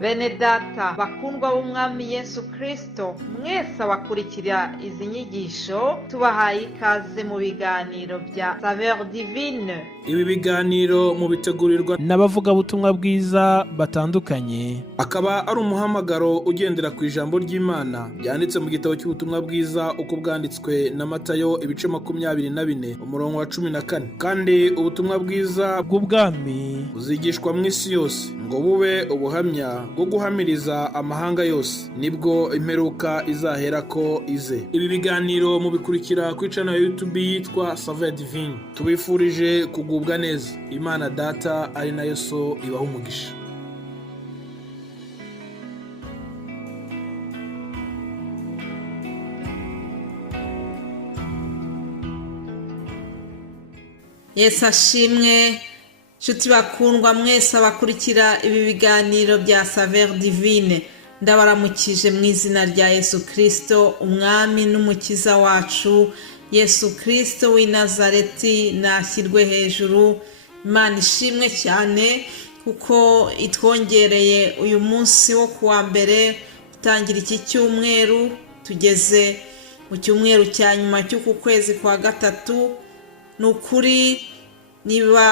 Bene data bakundwa b'umwami Yesu Kristo, mwese abakurikira izi nyigisho tubahaye ikaze mu biganiro bya Saveur Divine. Ibi biganiro mu bitegurirwa n'abavugabutumwa bwiza batandukanye, akaba ari umuhamagaro ugendera ku ijambo ry'Imana byanditse mu gitabo cy'ubutumwa bwiza uko bwanditswe na Matayo ibice 24 umurongo wa 14. Kandi ubutumwa bwiza bw'ubwami buzigishwa mu isi yose ngo bube ubuhamya bwo guhamiriza amahanga yose, nibwo imperuka izahera ko ize. Ibi biganiro mubikurikira ku channel ya YouTube yitwa Saveur Divine. Tubifurije kugubwa neza. Imana Data ari nayo So ibaha umugisha. Yesu ashimwe. Nshuti bakundwa mwese abakurikira ibi biganiro bya Saveur Divine, ndabaramukije mu izina rya Yesu Kristo, umwami n'umukiza wacu. Yesu Kristo w'i Nazareti nashyirwe hejuru. Imana ishimwe cyane kuko itwongereye uyu munsi wo kuwa mbere utangira iki cyumweru. Tugeze mu cyumweru cya nyuma cy'uku kwezi kwa gatatu. Nukuri niba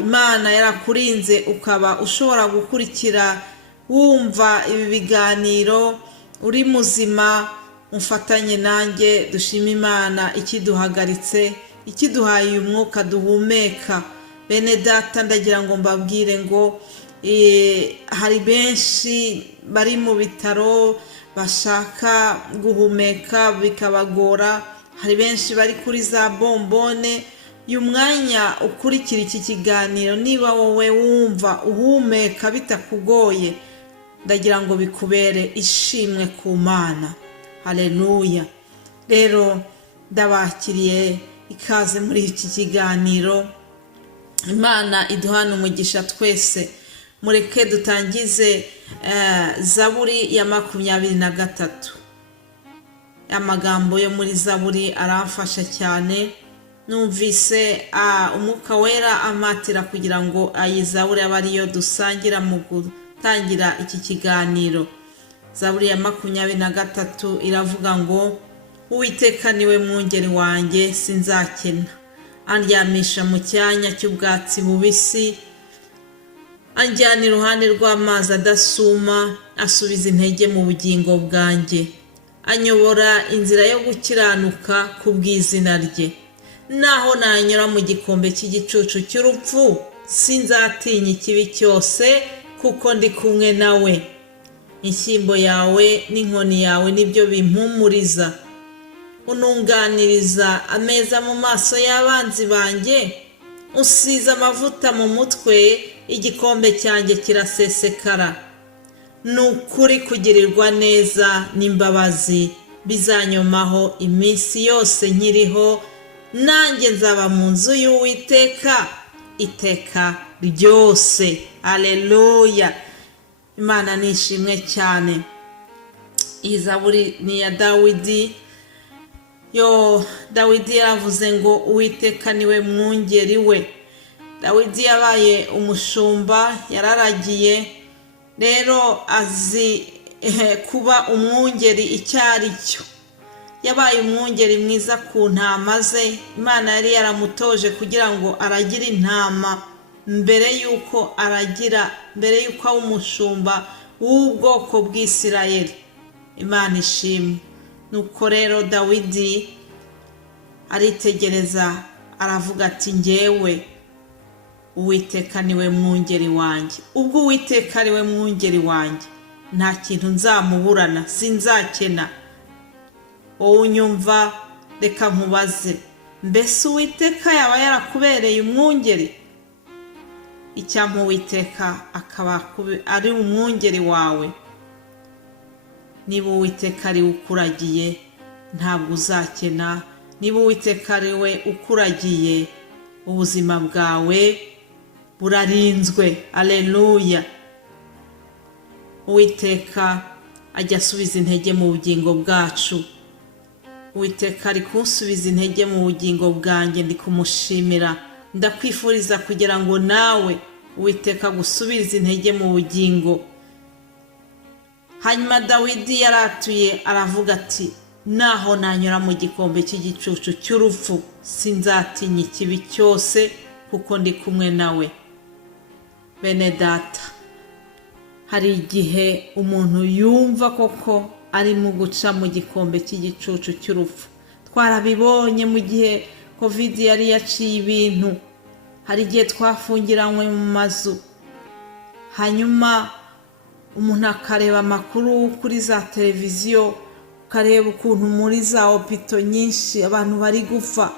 Imana yarakurinze ukaba ushobora gukurikira wumva ibi biganiro uri muzima, umfatanye nanjye dushima Imana ikiduhagaritse, ikiduhaye uyu mwuka duhumeka. Bene data, ndagira ngo mbabwire ngo hari benshi bari mu bitaro bashaka guhumeka bikabagora. Hari benshi bari kuri za bombone. Uyu mwanya ukurikira iki kiganiro, niba wowe wumva uhumeka bitakugoye, ndagira ngo bikubere ishimwe ku Mana. Haleluya. Rero ndabakiriye ikaze muri iki kiganiro. Imana iduhana umugisha twese. Mureke dutangize Zaburi ya 23. Amagambo yo muri Zaburi aramfasha cyane. Numvise umwuka wera amatira kugira ngo ayizaburi abe ariyo dusangira mu gutangira iki kiganiro. Zaburi ya 23 iravuga ngo Uwiteka niwe mwungeri wanjye sinzakena. Andyamisha mu cyanya cy'ubwatsi bubisi, anjyana iruhande rw'amazi adasuma, asubiza intege mu bugingo bwanjye, anyobora inzira yo gukiranuka ku bw'izina rye. Naho nanyura mu gikombe cy'igicucu cy'urupfu, sinzatinya ikibi cyose kuko ndi kumwe nawe. Inshyimbo yawe n'inkoni yawe nibyo bimpumuriza. Ununganiriza ameza mu maso y'abanzi banjye, usize amavuta mu mutwe, igikombe cyanjye kirasesekara. Nukuri kugirirwa neza n'imbabazi bizanyomaho iminsi yose nkiriho, nanjye nzaba mu nzu y'Uwiteka iteka ryose. Haleluya. Imana nishimwe cyane. Iyi Zaburi ni ya Dawidi. Dawidi yaravuze ngo Uwiteka niwe mwungeri we. Dawidi yabaye umushumba, yararagiye. Rero azi kuba umwungeri icyari cyo. Yabaye umwungeri mwiza ku ntama ze. Imana yari yaramutoje kugira ngo aragire intama mbere yuko aba umushumba w'ubwoko bw'Isirayeli. Imana ishimwe. Nuko rero Dawidi aritegereza aravuga ati, njyewe Uwiteka niwe mwungeri wanjye. Ubwo Uwiteka ari we mwungeri wanjye, nta kintu nzamuburana, sinzakena. Wowe unyumva, reka nkubaze, mbese Uwiteka yaba yarakubereye umwungeri? Icyampa Uwiteka akaba ari umwungeri wawe. Niba Uwiteka ari ukuragiye, ntabwo uzakena. Niba Uwiteka ari we ukuragiye, ubuzima bwawe burarinzwe. Haleluya. Uwiteka ajya asubiza intege mu bugingo bwacu. Uwiteka ari kunsubiza intege mu bugingo bwanjye, ndi kumushimira. Ndakwifuriza kugira ngo nawe Uwiteka gusubiriza intege mu bugingo. hanyuma dawidi yaratuye aravuga ati naho nanyura mu gikombe cy'igicucu cy'urupfu sinzatinya ikibi cyose kuko ndi kumwe nawe. Bene data, hari igihe umuntu yumva koko ari mu guca mu gikombe cy'igicucu cy'urupfu. Twarabibonye mu gihe covid yari yaciye ibintu, hari igihe twafungiranywe mu mazu, hanyuma umuntu akareba amakuru kuri za televiziyo, ukareba ukuntu muri za hopito nyinshi abantu bari gupfa.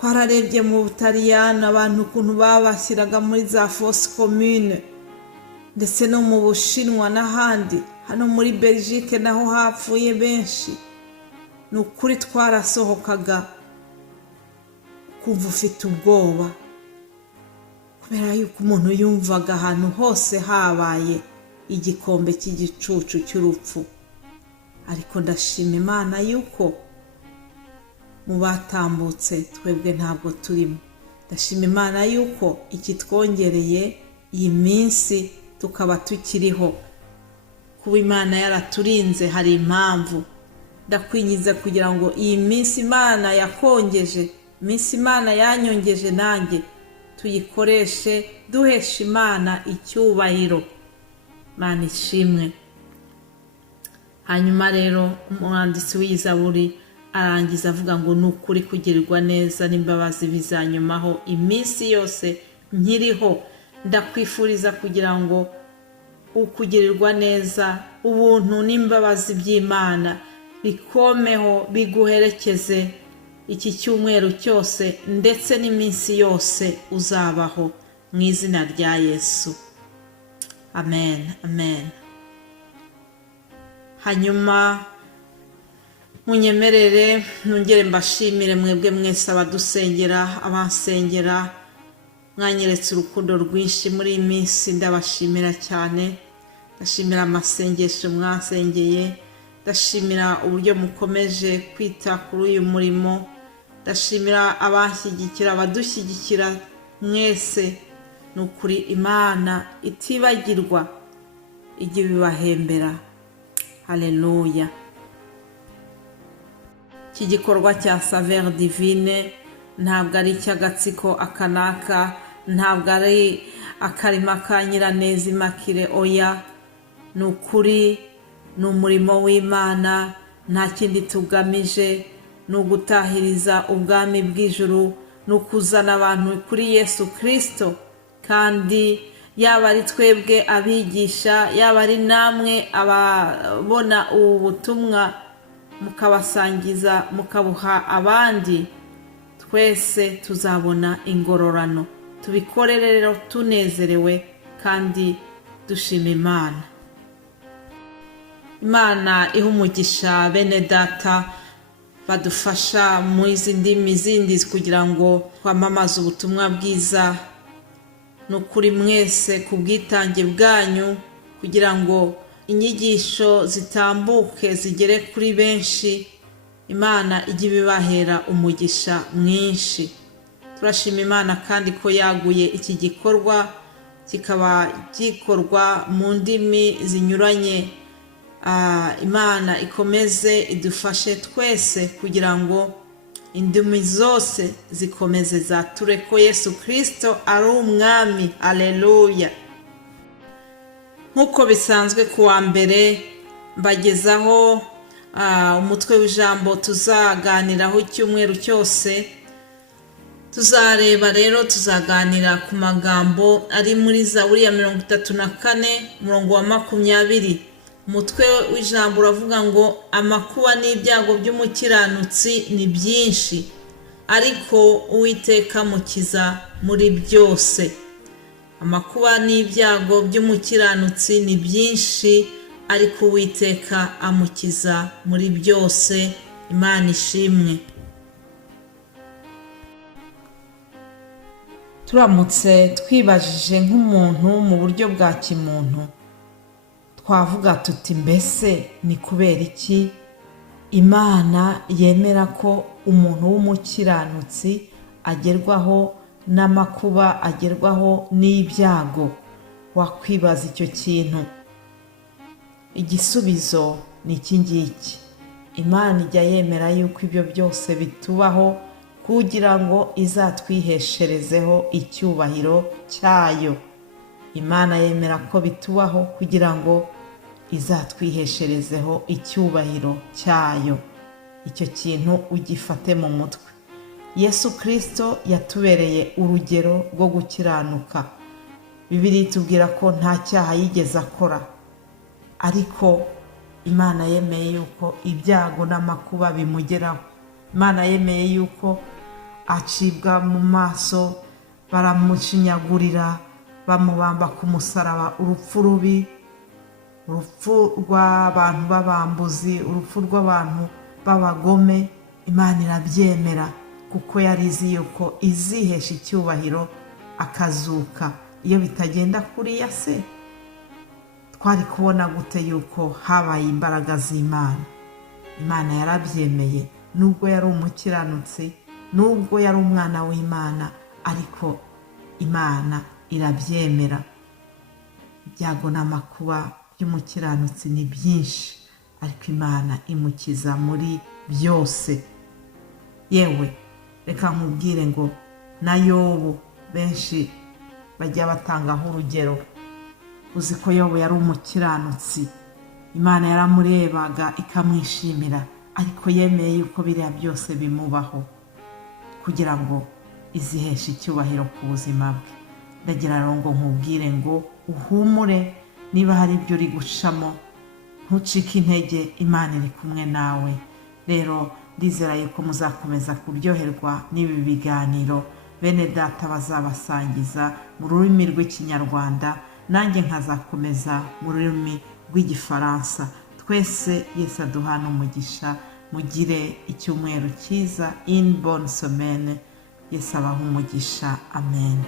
Twararebye mu Butaliyani abantu ukuntu babashyiraga muri za fosse commune, ndetse no mu Bushinwa n'ahandi, hano muri Belgique naho hapfuye benshi. Ni ukuri twarasohokaga kumva ufite ubwoba, kubera yuko umuntu yumvaga ahantu hose habaye igikombe cy'igicucu cy'urupfu. Ariko ndashima Imana yuko mu batambutse twebwe ntabwo turimo. Ndashima Imana yuko ikitwongereye iyi minsi tukaba tukiriho. Kuba Imana yaraturinze hari impamvu. Ndakwingiza kugira ngo iyi minsi Imana yakongeje, minsi Imana yanyongeje nanjye, tuyikoreshe duhesha Imana icyubahiro. Imana ishimwe. Hanyuma rero umwanditsi w'Izaburi arangiza avuga ngo ni ukuri kugirirwa neza n'imbabazi bizanyumaho iminsi yose nkiriho. Ndakwifuriza kugira ngo ukugirirwa neza, ubuntu n'imbabazi by'Imana bikomeho biguherekeze iki cyumweru cyose ndetse n'iminsi yose uzabaho, mu izina rya Yesu. Amen, amen. Hanyuma munyemerere nongere mbashimire mwebwe mwese abadusengera, abansengera, mwanyeretse urukundo rwinshi muri iyi minsi. Ndabashimira cyane. Ndashimira amasengesho mwasengeye, ndashimira uburyo mukomeje kwita kuri uyu murimo, ndashimira abashyigikira, abadushyigikira mwese. Ni ukuri Imana itibagirwa ijya ibibahembera. Haleluya. Iki gikorwa cya Saveur Divine ntabwo ari icy'agatsiko akanaka, ntabwo ari akarima ka Nyiraneza Immaculée, oya. Ni ukuri, ni umurimo w'Imana, nta kindi tugamije. Ni ugutahiriza ubwami bw'ijuru, ni ukuzana abantu kuri Yesu Kristo. Kandi yaba ari twebwe abigisha, yaba ari namwe ababona ubu butumwa mukabasangiza mukabuha abandi, twese tuzabona ingororano. Tubikorere rero tunezerewe kandi dushima Imana. Imana iha umugisha bene data badufasha mu izi ndimi zindi kugira ngo twamamaze ubutumwa bwiza. Ni ukuri mwese ku bwitange bwanyu kugira ngo inyigisho zitambuke zigere kuri benshi. Imana ijye ibibahera umugisha mwinshi. Turashima Imana kandi ko yaguye iki gikorwa kikaba gikorwa mu ndimi zinyuranye. Imana ikomeze idufashe twese kugira ngo indimi zose zikomeze zature ko Yesu Kristo ari umwami. Haleluya. Nk'uko bisanzwe kuwa mbere mbagezaho umutwe w'ijambo tuzaganiraho icyumweru cyose. Tuzareba rero, tuzaganira ku magambo ari muri Zaburi ya 34 umurongo wa 20. Umutwe w'ijambo uravuga ngo amakuba n'ibyago by'umukiranutsi ni byinshi, ariko Uwiteka mukiza muri byose. Amakuba n'ibyago by'umukiranutsi ni byinshi, ariko Uwiteka amukiza muri byose. Imana ishimwe. Turamutse twibajije nk'umuntu mu buryo bwa kimuntu, twavuga tuti mbese ni kubera iki Imana yemera ko umuntu w'umukiranutsi agerwaho n'amakuba, agerwaho n'ibyago? Wakwibaza icyo kintu. igisubizo ni iki ngiki: Imana ijya yemera yuko ibyo byose bitubaho kugira ngo izatwihesherezeho icyubahiro cyayo. Imana yemera ko bitubaho kugira ngo izatwihesherezeho icyubahiro cyayo. Icyo kintu ugifate mu mutwe. Yesu Kristo yatubereye urugero rwo gukiranuka. Bibiliya itubwira ko nta cyaha yigeze akora, ariko Imana yemeye yuko ibyago n'amakuba bimugeraho. Imana yemeye yuko acibwa mu maso, baramushinyagurira, bamubamba ku musaraba, urupfu rubi, urupfu rw'abantu b'abambuzi, urupfu rw'abantu b'abagome. Imana irabyemera kuko yari izi yuko izihesha icyubahiro akazuka. Iyo bitagenda kuriya se twari kubona gute yuko habaye imbaraga z'Imana? Imana yarabyemeye, nubwo yari umukiranutsi, nubwo yari umwana w'Imana, ariko Imana irabyemera. Ibyago n'amakuba by'umukiranutsi ni byinshi, ariko Imana imukiza muri byose. Yewe reka nkubwire ngo na Yobu benshi bajya batangaho urugero. Uzi ko Yobu yari umukiranutsi, Imana yaramurebaga ikamwishimira, ariko yemeye yuko biriya byose bimubaho kugira ngo iziheshe icyubahiro ku buzima bwe. Ndagira ngo nkubwire ngo uhumure, niba hari ibyo uri gucamo ntucike intege, Imana iri kumwe nawe. Rero ndizera yuko muzakomeza kuryoherwa n'ibi biganiro bene data bazabasangiza mu rurimi rw'Ikinyarwanda, nanjye nkazakomeza mu rurimi rw'Igifaransa. Twese Yesu aduhana umugisha. Mugire icyumweru cyiza, une bonne semaine. Yesu abaha umugisha. Amen.